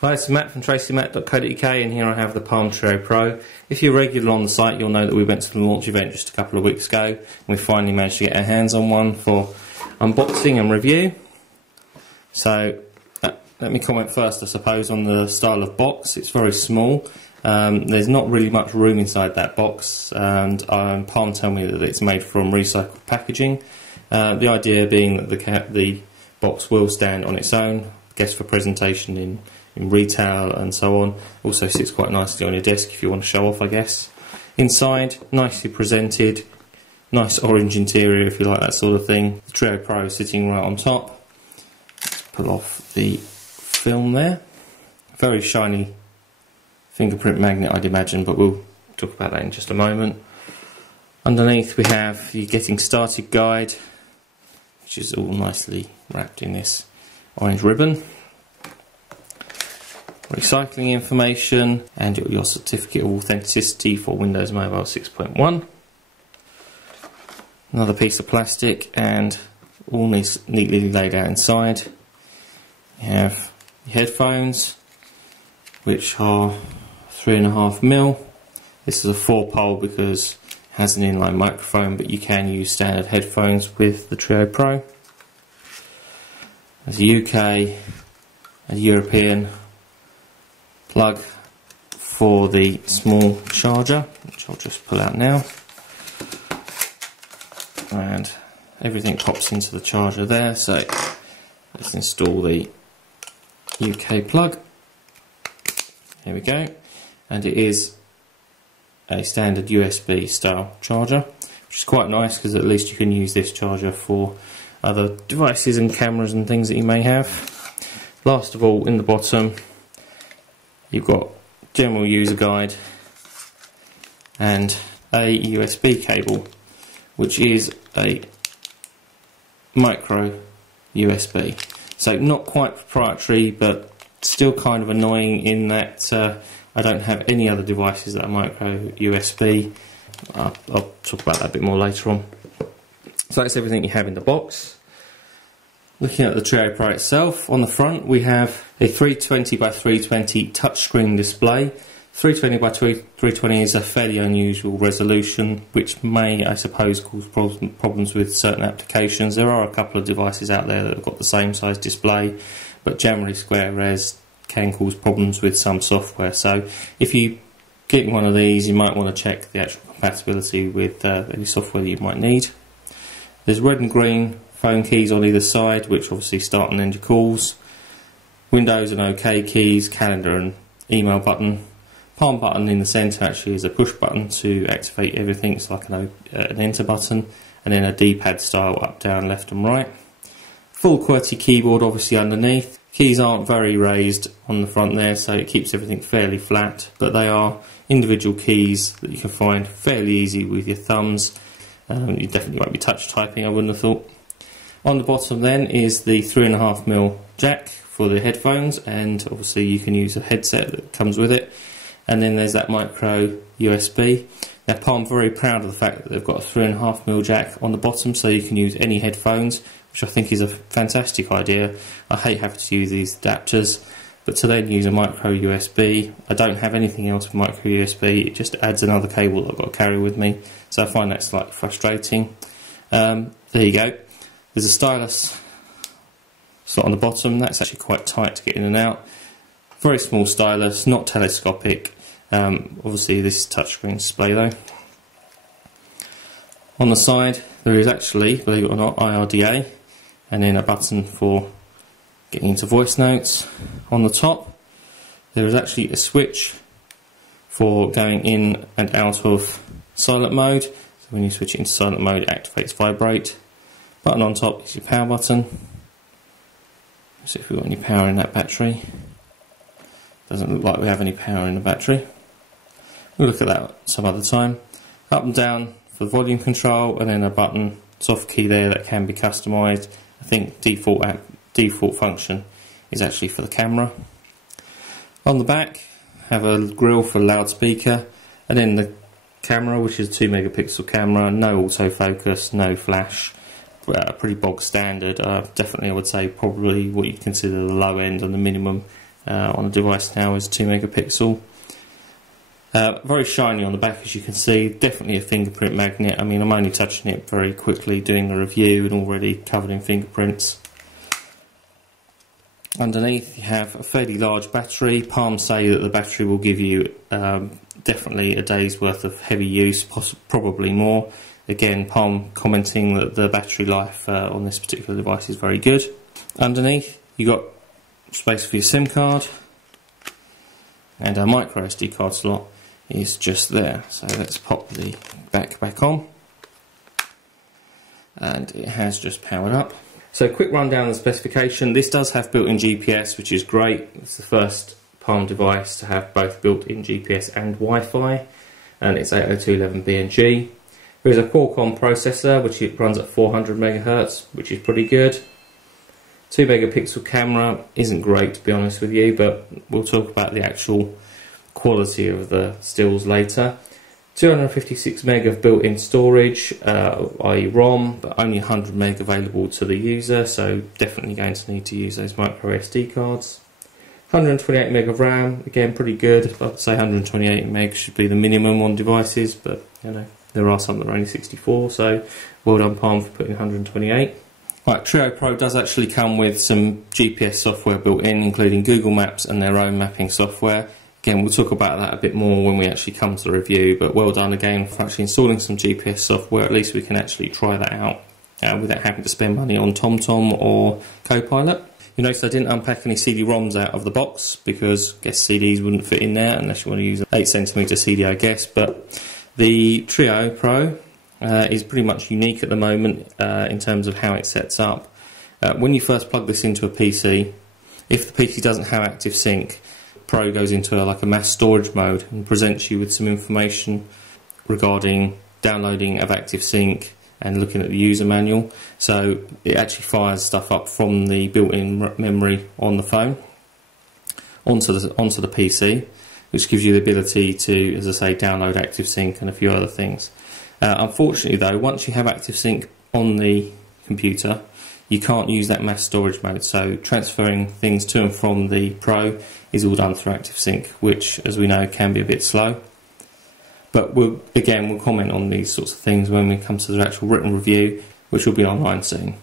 Hi, it's Matt from tracymatt.co.uk, and here I have the Palm Treo Pro. If you're regular on the site, you'll know that we went to the launch event just a couple of weeks ago, and we finally managed to get our hands on one for unboxing and review. So let me comment first, I suppose, on the style of box. It's very small. There's not really much room inside that box, and Palm tell me that it's made from recycled packaging. The idea being that the box will stand on its own, I guess for presentation in retail and so on. Also sits quite nicely on your desk if you want to show off, I guess. Inside, nicely presented, nice orange interior if you like that sort of thing. The Treo Pro sitting right on top. Let's pull off the film there. Very shiny fingerprint magnet, I'd imagine, but we'll talk about that in just a moment. Underneath we have the getting started guide, which is all nicely wrapped in this orange ribbon. Recycling information and your certificate of authenticity for Windows Mobile 6.1. Another piece of plastic and all neatly laid out inside. You have your headphones, which are 3.5mm. This is a 4-pole because it has an inline microphone, but you can use standard headphones with the Treo Pro. There's a UK, a European plug for the small charger, which I'll just pull out now, and everything pops into the charger there. So let's install the UK plug. Here we go, and it is a standard USB style charger, which is quite nice because at least you can use this charger for other devices and cameras and things that you may have. Last of all, in the bottom you've got general user guide and a USB cable, which is a micro USB. So not quite proprietary, but still kind of annoying in that I don't have any other devices that are micro USB. I'll talk about that a bit more later on. So that's everything you have in the box. Looking at the Treo Pro itself, on the front we have a 320 by 320 touchscreen display. 320 by 320 is a fairly unusual resolution, which may, I suppose, cause problems with certain applications. There are a couple of devices out there that have got the same size display, but generally square res can cause problems with some software. So if you get one of these, you might want to check the actual compatibility with any software that you might need. There's red and green phone keys on either side, which obviously start and end your calls. Windows and OK keys, calendar and email button. Palm button in the centre actually is a push button to activate everything. It's like an enter button, and then a D-pad style up, down, left and right. Full QWERTY keyboard obviously underneath. Keys aren't very raised on the front there, so it keeps everything fairly flat, but they are individual keys that you can find fairly easy with your thumbs. You definitely won't be touch typing, I wouldn't have thought. On the bottom then is the 3.5mm jack for the headphones, and obviously you can use a headset that comes with it. And then there's that micro USB. Now Palm are very proud of the fact that they've got a 3.5mm jack on the bottom, so you can use any headphones, which I think is a fantastic idea. I hate having to use these adapters, but to then use a micro USB, I don't have anything else with micro USB, it just adds another cable that I've got to carry with me, so I find that slightly frustrating. There you go. There's a stylus slot on the bottom. That's actually quite tight to get in and out. Very small stylus, not telescopic. Obviously this is touchscreen display though. On the side there is actually, believe it or not, IRDA, and then a button for getting into voice notes. On the top there is actually a switch for going in and out of silent mode. So when you switch it into silent mode, it activates vibrate. Button on top is your power button. Let's see if we've got any power in that battery. Doesn't look like we have any power in the battery. We'll look at that some other time. Up and down for volume control, and then a button, soft key there that can be customised. I think default function is actually for the camera. On the back, have a grill for loudspeaker, and then the camera, which is a 2 megapixel camera, no autofocus, no flash. Pretty bog standard. Definitely I would say probably what you'd consider the low end and the minimum on a device now is 2 megapixel. Very shiny on the back, as you can see. Definitely a fingerprint magnet. I mean, I'm only touching it very quickly doing the review and already covered in fingerprints. Underneath you have a fairly large battery. Palm say that the battery will give you definitely a day's worth of heavy use, probably more. Again, Palm commenting that the battery life on this particular device is very good. Underneath you got space for your SIM card, and our micro SD card slot is just there. So let's pop the back on, and it has just powered up. So quick rundown of the specification. This does have built-in GPS, which is great. It's the first Palm device to have both built-in GPS and Wi-Fi, and it's 802.11b. There is a Qualcomm processor which it runs at 400 MHz, which is pretty good. 2 megapixel camera isn't great, to be honest with you, but we'll talk about the actual quality of the stills later. 256 meg of built-in storage, i.e. ROM, but only 100 meg available to the user, so definitely going to need to use those micro SD cards. 128 meg of RAM, again pretty good. I'd say 128 meg should be the minimum on devices, but you know, there are some that are only 64, so well done Palm for putting 128. Right, Treo Pro does actually come with some GPS software built in, including Google Maps and their own mapping software. Again, we'll talk about that a bit more when we actually come to the review, but well done again for actually installing some GPS software. At least we can actually try that out without having to spend money on TomTom or Copilot. You notice I didn't unpack any CD-ROMs out of the box because I guess CDs wouldn't fit in there unless you want to use an 8cm CD, I guess. But the Treo Pro is pretty much unique at the moment in terms of how it sets up. When you first plug this into a PC, if the PC doesn't have active sync, Pro goes into like a mass storage mode and presents you with some information regarding downloading of active sync and looking at the user manual. So it actually fires stuff up from the built-in memory on the phone onto the PC, which gives you the ability to, as I say, download active sync and a few other things. Unfortunately though, once you have active sync on the computer, you can't use that mass storage mode, so transferring things to and from the Pro is all done through active sync, which, as we know, can be a bit slow. But we'll comment on these sorts of things when we come to the actual written review, which will be online soon.